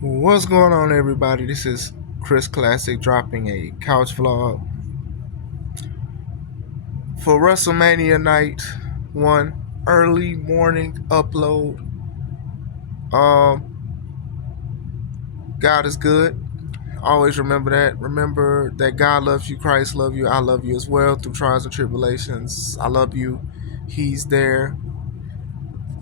What's going on, everybody? This is Chris Classic dropping a couch vlog for Wrestlemania night one, early morning upload. Um, God is good. Always remember that. Remember that God loves you, Christ loves you, I love you as well through trials and tribulations. I love you. He's there.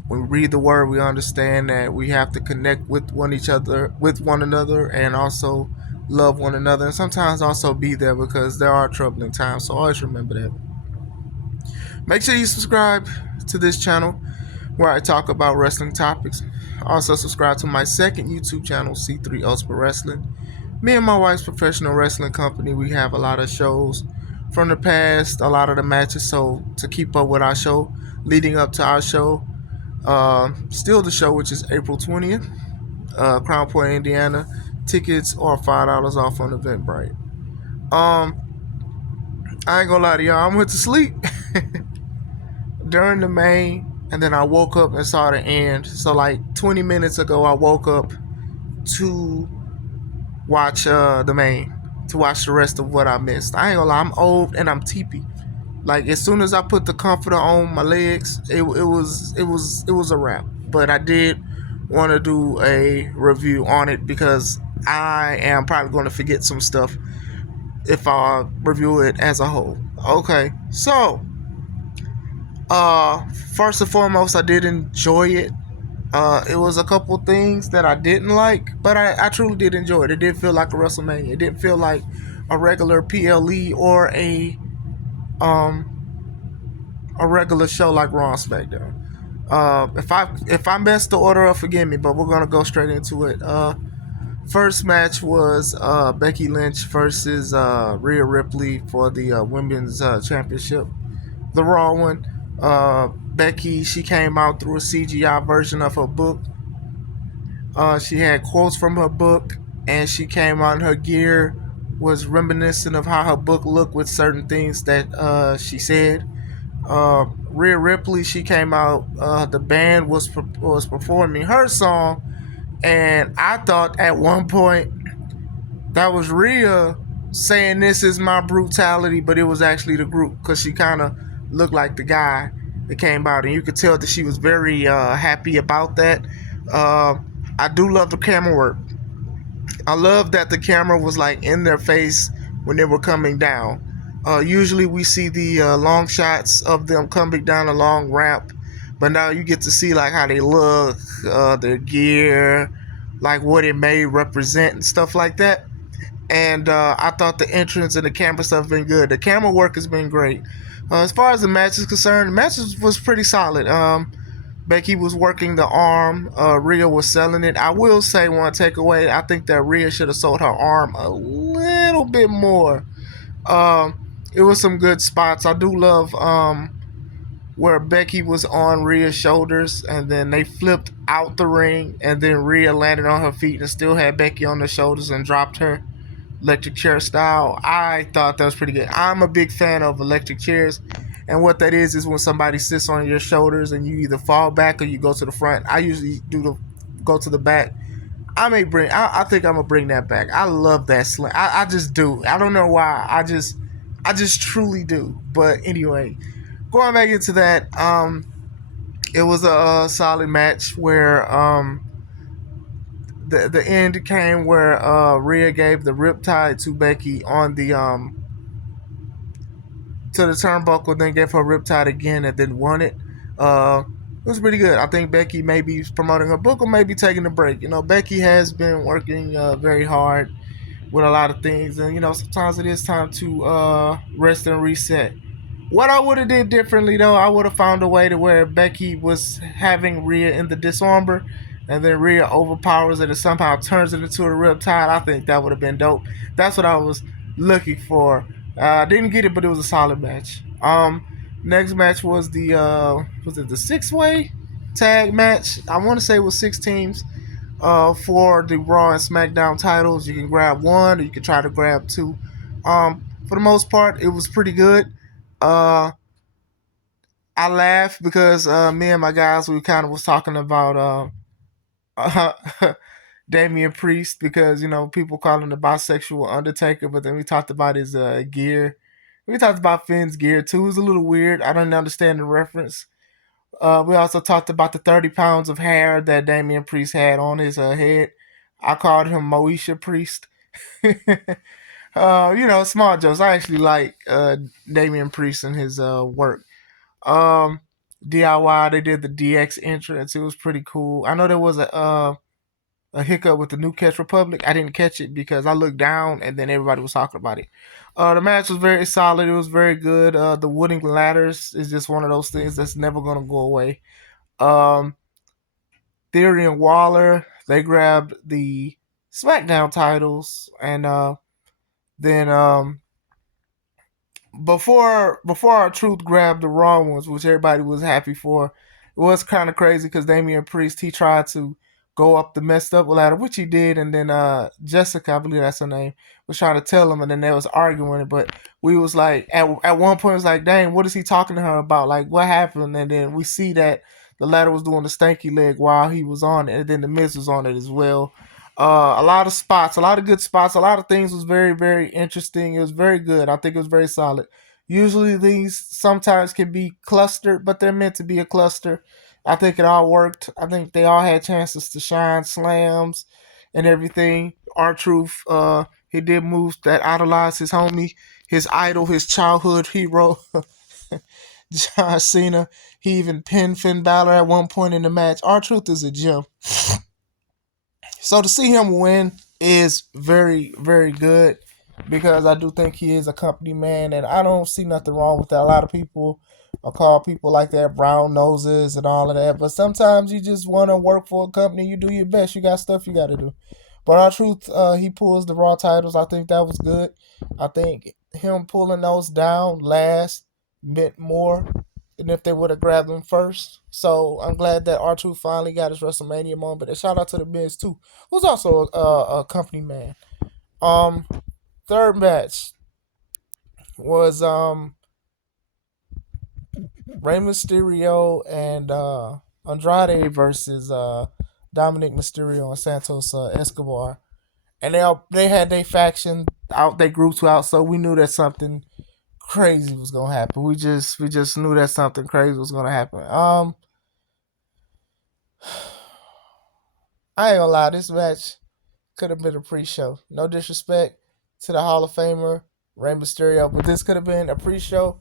When we read the word, we understand that we have to connect with one another, and also love one another, and sometimes also be there because there are troubling times. So always remember that. Make sure you subscribe to this channel where I talk about wrestling topics. Also subscribe to my second YouTube channel, C3 Ultimate Wrestling. Me and my wife's professional wrestling company. We have a lot of shows from the past, a lot of the matches. So to keep up with our show, leading up to our show, still the show, which is April 20th, Crown Point, Indiana. Tickets are $5 off on Eventbrite. I ain't gonna lie to y'all, I went to sleep during the main, and then I woke up and saw the end. So like 20 minutes ago, I woke up to watch the main, to watch the rest of what I missed. I ain't gonna lie, I'm old and I'm teepee. Like as soon as I put the comforter on my legs, it was a wrap. But I did want to do a review on it because I am probably going to forget some stuff if I review it as a whole. Okay, so first and foremost, I did enjoy it. It was a couple things that I didn't like, but I truly did enjoy it. It did feel like a WrestleMania. It didn't feel like a regular PLE or um a regular show like Raw and SmackDown. If I messed the order up, forgive me, but we're gonna go straight into it. First match was Becky Lynch versus Rhea Ripley for the women's championship, the Raw one. Becky, she came out through a CGI version of her book. She had quotes from her book, and she came out. And her gear was reminiscent of how her book looked with certain things that she said. Rhea Ripley, she came out. The band was performing her song, and I thought at one point that was Rhea saying "This is my brutality," but it was actually the group because she kind of looked like the guy that came out, and you could tell that she was very happy about that. Uh, I do love the camera work. I love that the camera was like in their face when they were coming down. Usually we see the long shots of them coming down a long ramp, but now you get to see like how they look, their gear, like what it may represent and stuff like that. And I thought the entrance and the camera stuff been good. The camera work has been great. As far as the match is concerned, the match was pretty solid. Becky was working the arm. Rhea was selling it. I will say one takeaway. I think that Rhea should have sold her arm a little bit more. It was some good spots. I do love where Becky was on Rhea's shoulders and then they flipped out the ring and then Rhea landed on her feet and still had Becky on the shoulders and dropped her electric chair style. I thought that was pretty good. I'm a big fan of electric chairs. And what that is when somebody sits on your shoulders and you either fall back or you go to the front. I usually go to the back. I think I'm gonna bring that back. I love that sling. I just do. I don't know why. I just truly do. But anyway, going back into that, it was a solid match where the end came where Rhea gave the riptide to Becky on the to the turnbuckle, then gave her riptide again, and then won it. It was pretty good. I think Becky may be promoting her book or maybe taking a break. You know, Becky has been working very hard with a lot of things, and you know sometimes it is time to rest and reset. What I would have did differently though, I would have found a way to where Becky was having Rhea in the disarmor, and then Rhea overpowers it and somehow turns it into a riptide. I think that would have been dope. That's what I was looking for. Didn't get it, but it was a solid match. Next match was it the 6-way tag match? I want to say it was 6 teams. For the Raw and SmackDown titles, you can grab one, or you can try to grab two. For the most part, it was pretty good. Uh, I laughed because me and my guys we kind of was talking about Damian Priest because people call him the bisexual Undertaker, but then we talked about his gear. We talked about Finn's gear too. It was a little weird. I didn't understand the reference. We also talked about the 30 pounds of hair that Damian Priest had on his head. I called him Moesha Priest. Small jokes. I actually like Damian Priest and his work. Um, DIY, they did the DX entrance. It was pretty cool. I know there was a hiccup with the New Catch Republic. I didn't catch it because I looked down and then everybody was talking about it. The match was very solid. It was very good. The wooden ladders is just one of those things that's never gonna go away. Um, Theory and Waller, they grabbed the SmackDown titles, and then before our truth grabbed the wrong ones, which everybody was happy for. It was kind of crazy because Damian Priest, he tried to go up the messed up ladder, which he did, and then Jessica, I believe that's her name, was trying to tell him, and then they was arguing. But we was like, at one point, it was like, dang, what is he talking to her about? Like, what happened? And then we see that the ladder was doing the stanky leg while he was on it, and then the Miz was on it as well. A lot of spots, a lot of good spots, a lot of things was very, very interesting. It was very good. I think it was very solid. Usually these sometimes can be clustered, but they're meant to be a cluster. I think it all worked. I think they all had chances to shine, slams, and everything. Our truth, he did moves that idolized his homie, his idol, his childhood hero, John Cena. He even pinned Finn Balor at one point in the match. Our truth is a gem. So to see him win is very, very good because I do think he is a company man, and I don't see nothing wrong with that. A lot of people call people like that brown noses and all of that, but sometimes you just want to work for a company. You do your best. You got stuff you got to do. But our truth, he pulls the Raw titles. I think that was good. I think him pulling those down last meant more than if they would have grabbed them first. So I'm glad that R2 finally got his WrestleMania moment. And shout out to the Miz too, who's also a company man. Um, Third match was Rey Mysterio and Andrade versus Dominic Mysterio and Santos Escobar, and they had their faction out, their groups out, so we knew that something crazy was gonna happen. We just knew that something crazy was gonna happen. I ain't gonna lie, this match could have been a pre-show. No disrespect to the Hall of Famer Rey Mysterio, but this could have been a pre-show,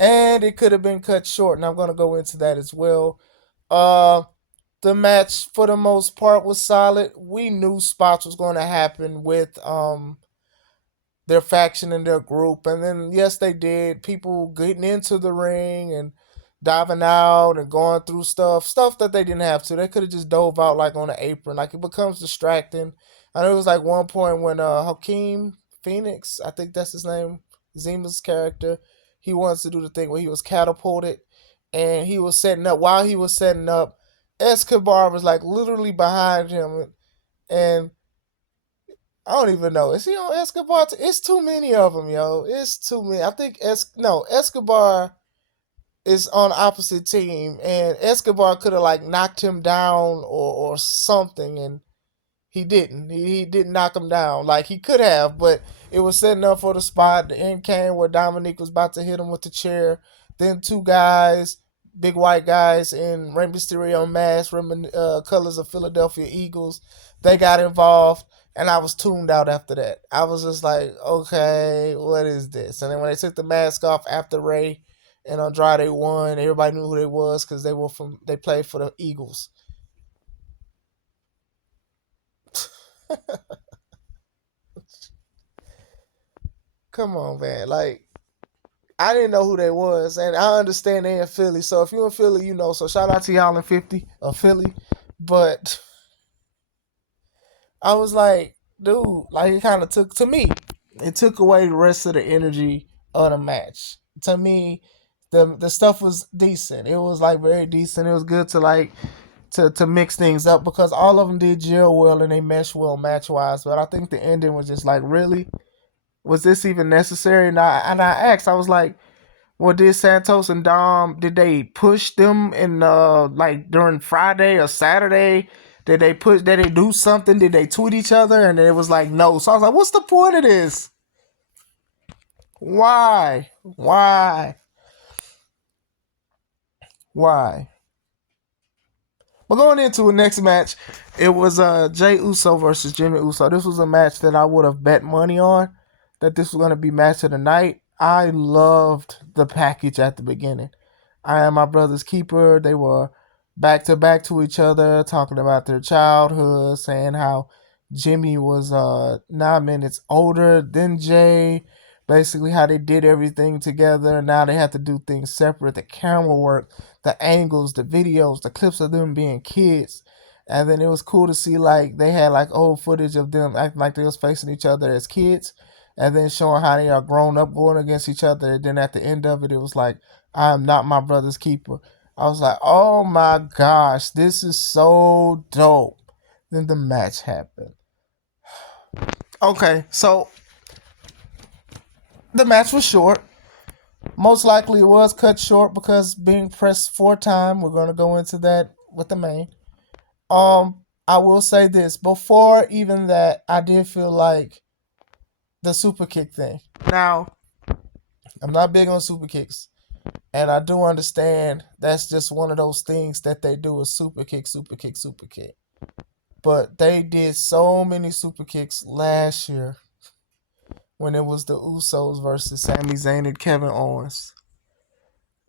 and it could have been cut short. And I'm gonna go into that as well. Uh, the match for the most part was solid. We knew spots was going to happen with their faction and their group. And then, yes, they did. People getting into the ring and diving out and going through stuff that they didn't have to. They could have just dove out like on the apron. Like it becomes distracting. I know it was like one point when Hakeem Phoenix, I think that's his name, Zima's character, he wants to do the thing where he was catapulted and he was setting up. While he was setting up, Escobar was like literally behind him, and I don't even know. Is he on Escobar? It's too many of them, yo. It's too many. I think Escobar is on the opposite team, and Escobar could have like knocked him down or something, and he didn't. He didn't knock him down like he could have, but it was setting up for the spot. The end came where Dominique was about to hit him with the chair. Then two guys, big white guys in Rey Mysterio mask, colors of Philadelphia Eagles, they got involved, and I was tuned out after that. I was just like, okay, what is this? And then when they took the mask off after Ray and Andrade won, everybody knew who they was because they played for the Eagles. Come on, man. Like, I didn't know who they was, and I understand they in Philly. So if you in Philly, you know. So shout out to y'all in 50 of Philly. But I was like, dude, like it kind of took to me. It took away the rest of the energy of the match. To me, the stuff was decent. It was like very decent. It was good to like to mix things up because all of them did gel well and they meshed well match wise. But I think the ending was just like, really, was this even necessary? And I asked, I was like, well, did Santos and Dom, did they push them in like during Friday or Saturday? Did they push? Did they do something? Did they tweet each other? And it was like no. So I was like, what's the point of this? Why? Why? Why? But going into the next match, it was Jay Uso versus Jimmy Uso. This was a match that I would have bet money on that this was going to be match of the night. I loved the package at the beginning. I am my brother's keeper. They were back to back to each other, talking about their childhood, saying how Jimmy was 9 minutes older than Jay. Basically, how they did everything together. Now they have to do things separate. The camera work, the angles, the videos, the clips of them being kids. And then it was cool to see like they had like old footage of them acting like they was facing each other as kids, and then showing how they are grown up going against each other. And then at the end of it, it was like, I am not my brother's keeper. I was like, oh my gosh, this is so dope. Then the match happened. Okay, so the match was short. Most likely it was cut short because being pressed for time. We're gonna go into that with the main. I will say this. Before even that, I did feel like the super kick thing. Now, I'm not big on super kicks. And I do understand that's just one of those things that they do is super kick, super kick, super kick. But they did so many super kicks last year when it was the Usos versus Sami Zayn and Kevin Owens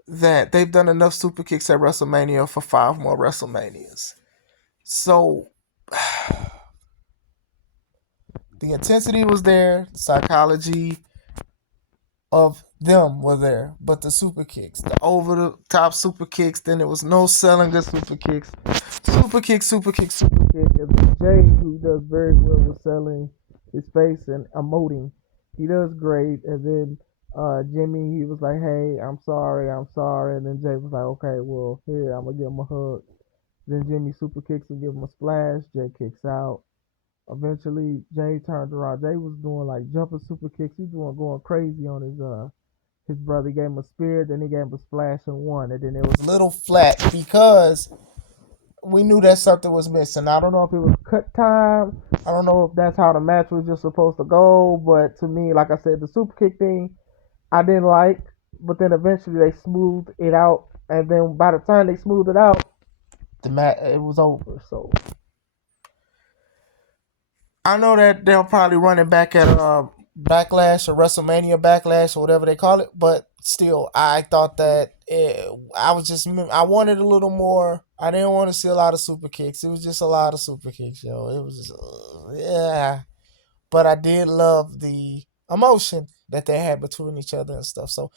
that they've done enough super kicks at WrestleMania for 5 more WrestleManias. So the intensity was there, the psychology of them were there, but the super kicks, the over the top super kicks, then it was no selling the super kicks. Super kick, super kick, super kick. And then Jay, who does very well with selling his face and emoting, he does great. And then Jimmy, he was like, hey, I'm sorry, I'm sorry. And then Jay was like, okay, well, here, I'm going to give him a hug. Then Jimmy super kicks and give him a splash. Jay kicks out. Eventually, Jay turned around. Jay was doing like jumping super kicks. He was going crazy on his brother. He gave him a spear, then he gave him a splash and one. And then it was a little flat because we knew that something was missing. I don't know if it was cut time. I don't know if that's how the match was just supposed to go. But to me, like I said, the super kick thing I didn't like. But then eventually they smoothed it out. And then by the time they smoothed it out, the match it was over. So I know that they'll probably run it back at Backlash or WrestleMania Backlash or whatever they call it, but still, I thought that I wanted a little more. I didn't want to see a lot of super kicks. It was just a lot of super kicks, yo. It was just, yeah. But I did love the emotion that they had between each other and stuff. So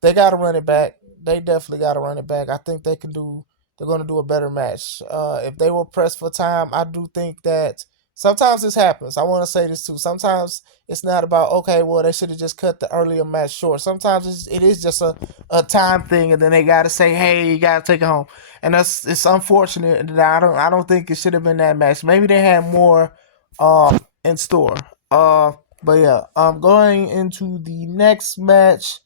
they got to run it back. They definitely got to run it back. I think they can do. They're going to do a better match. If they were pressed for time, I do think that sometimes this happens. I want to say this too. Sometimes it's not about okay, well they should have just cut the earlier match short. Sometimes it is just a time thing, and then they got to say, hey, you got to take it home, and it's unfortunate that I don't think it should have been that match. Maybe they had more in store. But yeah, going into the next match.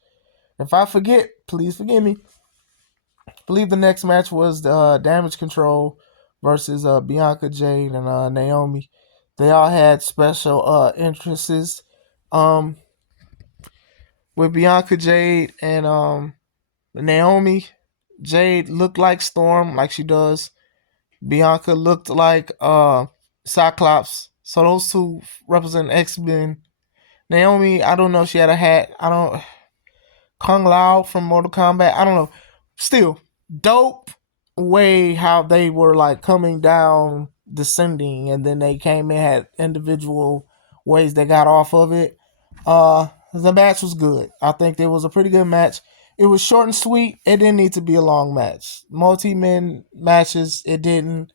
If I forget, please forgive me. I believe the next match was the Damage Control versus Bianca Jade and Naomi. They all had special entrances. Um, with Bianca Jade and Naomi, Jade looked like Storm, like she does. Bianca looked like Cyclops. So those two represent X-Men. Naomi, I don't know if she had a hat. I don't. Kung Lao from Mortal Kombat. I don't know. Still, dope way how they were like coming down, descending, and then they came in had individual ways they got off of it. The match was good. I think it was a pretty good match. It was short and sweet. It didn't need to be a long match. Multi-men matches, it didn't.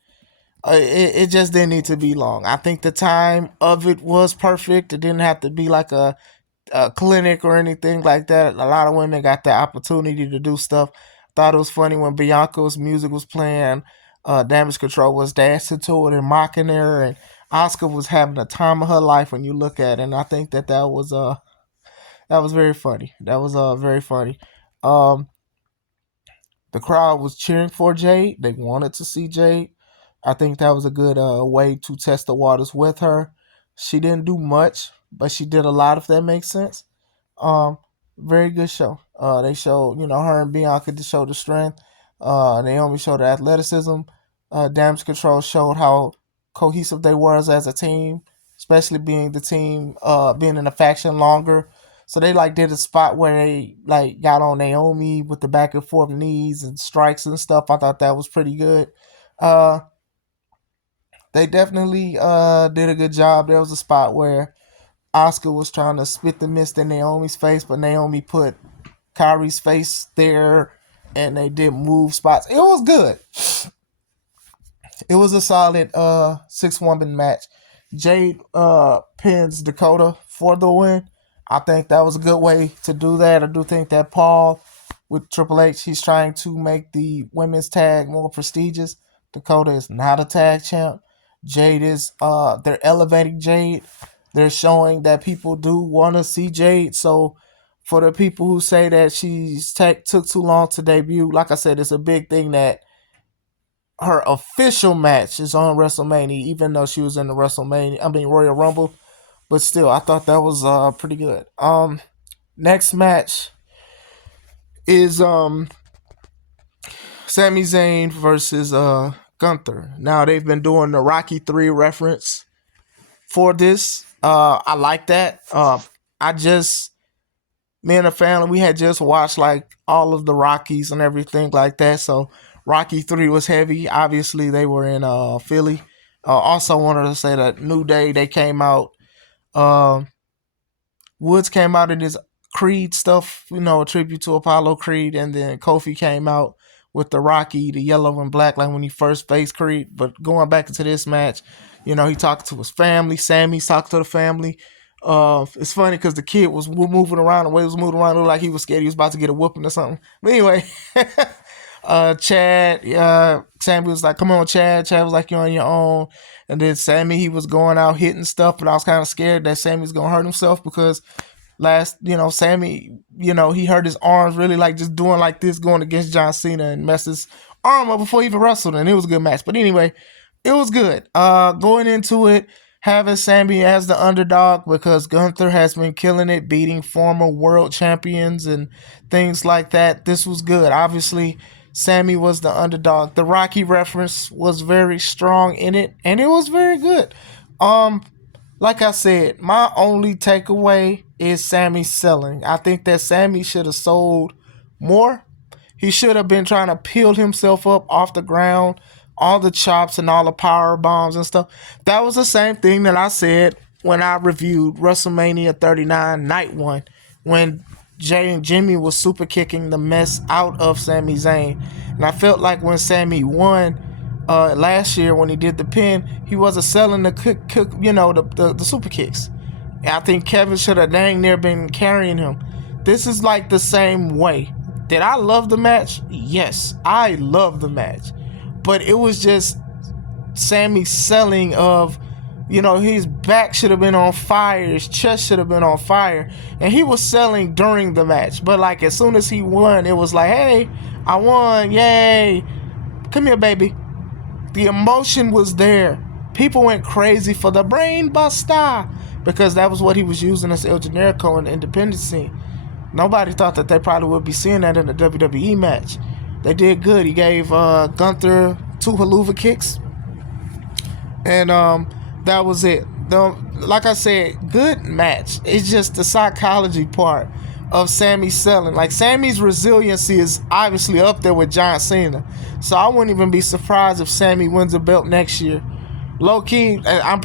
It just didn't need to be long. I think the time of it was perfect. It didn't have to be like a clinic or anything like that. A lot of women got the opportunity to do stuff. Thought it was funny when Bianca's music was playing. Damage Control was dancing to it and mocking her, and Oscar was having the time of her life when you look at it. And I think that was very funny. That was very funny. Um, the crowd was cheering for Jade. They wanted to see Jade. I think that was a good way to test the waters with her. She didn't do much, but she did a lot, if that makes sense. Um, Very good show. They showed, her and Bianca to show the strength. Naomi showed the athleticism. Damage Control showed how cohesive they were as a team, especially being the team, being in a faction longer. So they like did a spot where they like got on Naomi with the back and forth knees and strikes and stuff. I thought that was pretty good. Uh, they definitely did a good job. There was a spot where Oscar was trying to spit the mist in Naomi's face, but Naomi put Kyrie's face there, and they did move spots. It was good. It was a solid 6-woman match. Jade pins Dakota for the win. I think that was a good way to do that. I do think that Paul with Triple H, he's trying to make the women's tag more prestigious. Dakota is not a tag champ. Jade is they're elevating Jade. They're showing that people do want to see Jade. So for the people who say that took too long to debut, like I said, it's a big thing that her official match is on WrestleMania, even though she was in the Royal Rumble. But still, I thought that was pretty good. Next match is Sami Zayn versus Gunther. Now they've been doing the Rocky 3 reference for this. I like that. Me and the family, we had just watched like all of the Rockies and everything like that. So Rocky 3 was heavy. Obviously, they were in Philly. Also wanted to say that New Day, they came out. Woods came out in his Creed stuff, a tribute to Apollo Creed, and then Kofi came out with the Rocky, the yellow and black, like when he first faced Creed. But going back into this match, he talked to his family. Sammy's talked to the family. It's funny because the kid was moving around. The way he was moving around, it looked like he was scared he was about to get a whooping or something. But anyway, Sammy was like, "Come on, Chad." Chad was like, "You're on your own." And then Sammy, he was going out hitting stuff, but I was kind of scared that Sammy was gonna hurt himself because Sammy, he hurt his arms really like just doing like this, going against John Cena and messed his arm up before he even wrestled, and it was a good match. But anyway, it was good. Going into it, having Sammy as the underdog because Gunther has been killing it, beating former world champions and things like that. This was good. Obviously, Sammy was the underdog. The Rocky reference was very strong in it, and it was very good. Like I said, my only takeaway is Sammy selling. I think that Sammy should have sold more. He should have been trying to peel himself up off the ground, all the chops and all the power bombs and stuff. That was the same thing that I said when I reviewed WrestleMania 39 Night 1, when Jay and Jimmy was super kicking the mess out of Sami Zayn. And I felt like when Sammy won last year when he did the pin, he wasn't selling the super kicks. And I think Kevin should have dang near been carrying him. This is like the same way. Did I love the match? Yes, I love the match. But it was just Sammy selling of, his back should have been on fire, his chest should have been on fire, and he was selling during the match. But like as soon as he won, it was like, hey, I won, yay, come here, baby. The emotion was there. People went crazy for the brain buster because that was what he was using as El Generico in the independent scene. Nobody thought that they probably would be seeing that in a WWE match. They did good. He gave Gunther 2 haluva kicks, and that was it. Like I said, good match. It's just the psychology part of Sammy selling. Like Sammy's resiliency is obviously up there with John Cena, so I wouldn't even be surprised if Sammy wins a belt next year. Low key, I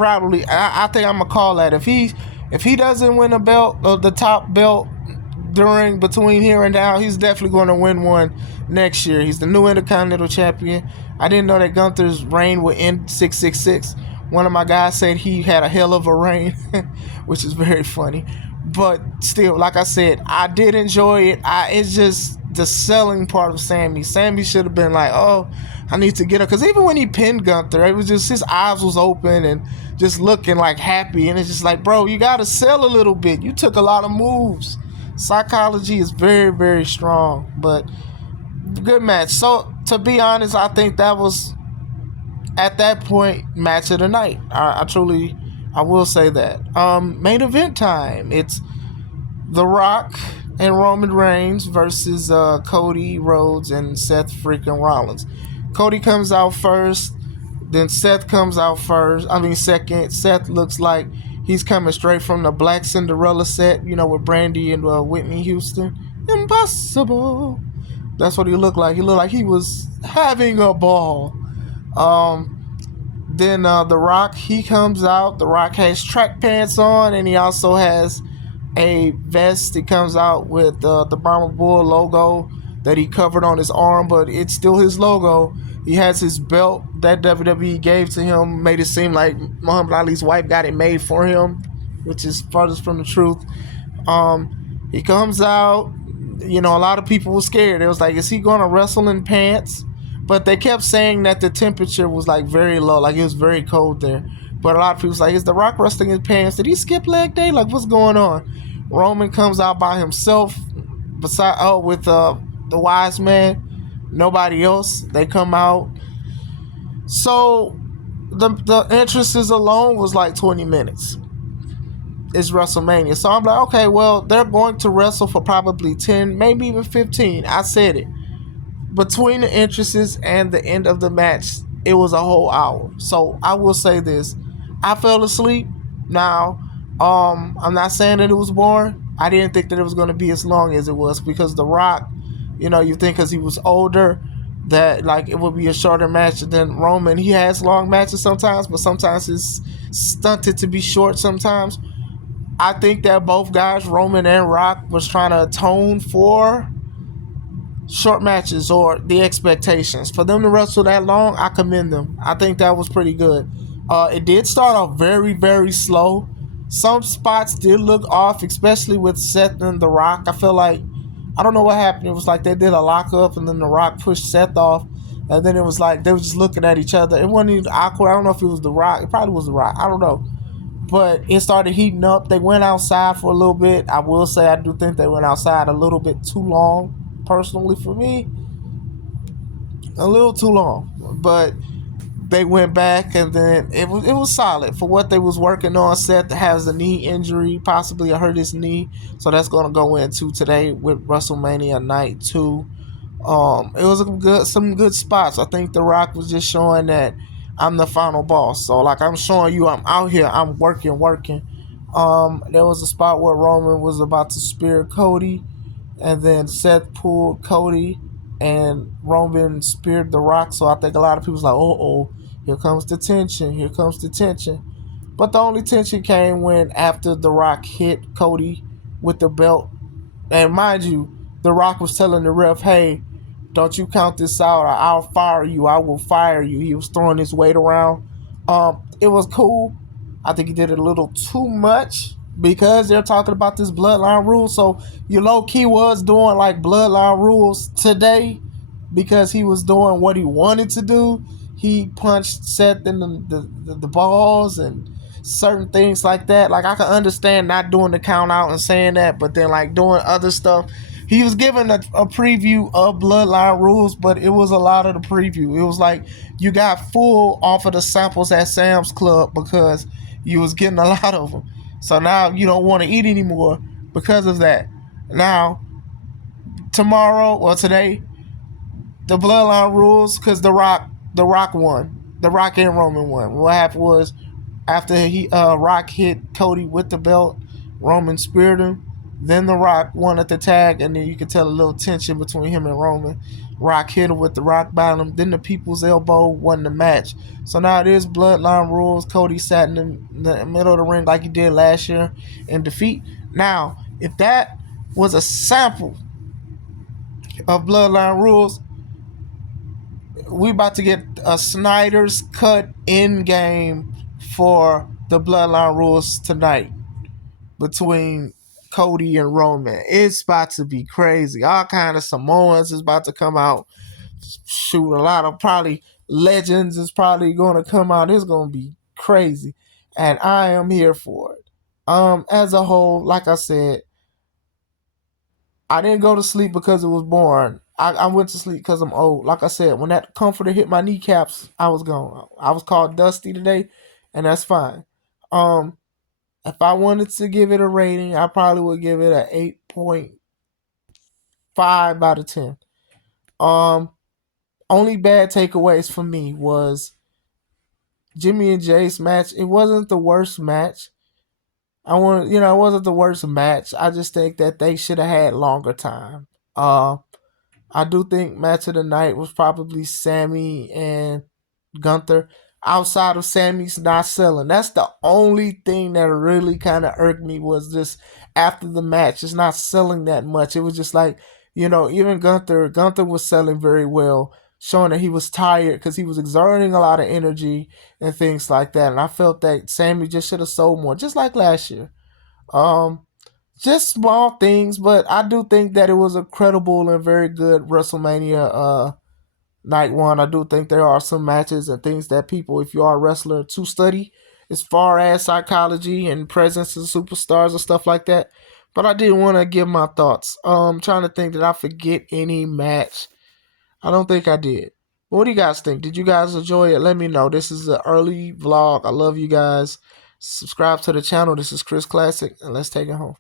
think I'm gonna call that if he doesn't win a belt, the top belt between here and now, he's definitely going to win one next year. He's the new Intercontinental Champion. I didn't know that Gunther's reign would end 666. One of my guys said he had a hell of a reign, which is very funny. But still, like I said, I did enjoy it. It's just the selling part of Sammy. Sammy should have been like, oh, I need to get her. Because even when he pinned Gunther, it was just his eyes was open and just looking like happy. And it's just like, bro, you got to sell a little bit. You took a lot of moves. Psychology is very, very strong. But good match. So, to be honest, I think that was at that point, match of the night. I truly, I will say that. Main event time. It's The Rock and Roman Reigns versus Cody Rhodes and Seth freaking Rollins. Cody comes out first, then Seth comes out first. I mean second. Seth looks like he's coming straight from the Black Cinderella set, with Brandy and Whitney Houston. Impossible. That's what he looked like. He looked like he was having a ball. Um, then The Rock, he comes out. The Rock has track pants on, and he also has a vest. It comes out with the Brahma Bull logo that he covered on his arm, but it's still his logo. He has his belt that WWE gave to him, made it seem like Muhammad Ali's wife got it made for him, which is farthest from the truth. He comes out. A lot of people were scared. It was like, is he going to wrestle in pants? But they kept saying that the temperature was like very low, like it was very cold there. But a lot of people was like, is The Rock wrestling in pants? Did he skip leg day? Like, what's going on? Roman comes out by himself, with the wise man. Nobody else. They come out. So the entrances alone was like 20 minutes. It's WrestleMania. So I'm like, okay, well, they're going to wrestle for probably 10, maybe even 15. I said it. Between the entrances and the end of the match, it was a whole hour. So I will say this. I fell asleep. Now, I'm not saying that it was boring. I didn't think that it was going to be as long as it was because The Rock, you think because he was older that like it would be a shorter match than Roman. He has long matches sometimes, but sometimes it's stunted to be short sometimes. I think that both guys, Roman and Rock, was trying to atone for short matches or the expectations. For them to wrestle that long, I commend them. I think that was pretty good. It did start off very, very slow. Some spots did look off, especially with Seth and The Rock. I feel like, I don't know what happened. It was like they did a lockup and then The Rock pushed Seth off. And then it was like they were just looking at each other. It wasn't even awkward. I don't know if it was The Rock. It probably was The Rock. I don't know. But it started heating up. They went outside for a little bit. I will say I do think they went outside a little bit too long, personally for me. A little too long. But they went back and then it was solid for what they was working on. Seth has a knee injury, possibly hurt his knee. So that's gonna go into today with WrestleMania night 2. It was some good spots. I think The Rock was just showing that I'm the final boss. So like I'm showing you I'm out here, I'm working. There was a spot where Roman was about to spear Cody, and then Seth pulled Cody, and Roman speared The Rock. So I think a lot of people was like, oh, here comes the tension. Here comes the tension. But the only tension came when after The Rock hit Cody with the belt, and mind you, The Rock was telling the ref, hey, don't you count this out or I'll fire you. I will fire you. He was throwing his weight around. It was cool. I think he did it a little too much because they're talking about this bloodline rule. So you low key was doing like bloodline rules today because he was doing what he wanted to do. He punched Seth in the balls and certain things like that. Like I can understand not doing the count out and saying that, but then like doing other stuff. He was giving a preview of Bloodline Rules, but it was a lot of the preview. It was like you got full off of the samples at Sam's Club because you was getting a lot of them. So now you don't want to eat anymore because of that. Now, tomorrow or today, the Bloodline Rules, because The Rock won. The Rock and Roman won. What happened was after Rock hit Cody with the belt, Roman speared him. Then The Rock won at the tag, and then you could tell a little tension between him and Roman. Rock hit him with the Rock bottom. Then the People's Elbow won the match. So now it is Bloodline Rules. Cody sat in the middle of the ring like he did last year in defeat. Now, if that was a sample of Bloodline Rules, we about to get a Snyder's cut in game for the Bloodline Rules tonight between Cody and Roman. It's about to be crazy. All kind of Samoans is about to come out. Shoot, a lot of probably legends is probably going to come out. It's going to be crazy, and I am here for it. As a whole, like I said, I didn't go to sleep because it was boring. I went to sleep because I'm old. Like I said, when that comforter hit my kneecaps, I was gone. I was called dusty today, and that's fine. Um, if I wanted to give it a rating, I probably would give it a 8.5 out of 10. Um, Only bad takeaways for me was Jimmy and Jay's match. It wasn't the worst match. It wasn't the worst match. I just think that they should have had longer time. Uh, I do think match of the night was probably Sammy and Gunther. Outside of Sammy's not selling, that's the only thing that really kind of irked me was just after the match, it's not selling that much. It was just like even Gunther was selling very well, showing that he was tired because he was exerting a lot of energy and things like that. And I felt that Sammy just should have sold more, just like last year. Um, just small things, but I do think that it was a credible and very good WrestleMania night one. I do think there are some matches and things that people, if you are a wrestler, to study as far as psychology and presence of superstars and stuff like that. But I did want to give my thoughts. Trying to think, did I forget any match? I don't think I did. What do you guys think? Did you guys enjoy it? Let me know. This is an early vlog. I love you guys. Subscribe to the channel. This is Chris Classic, and let's take it home.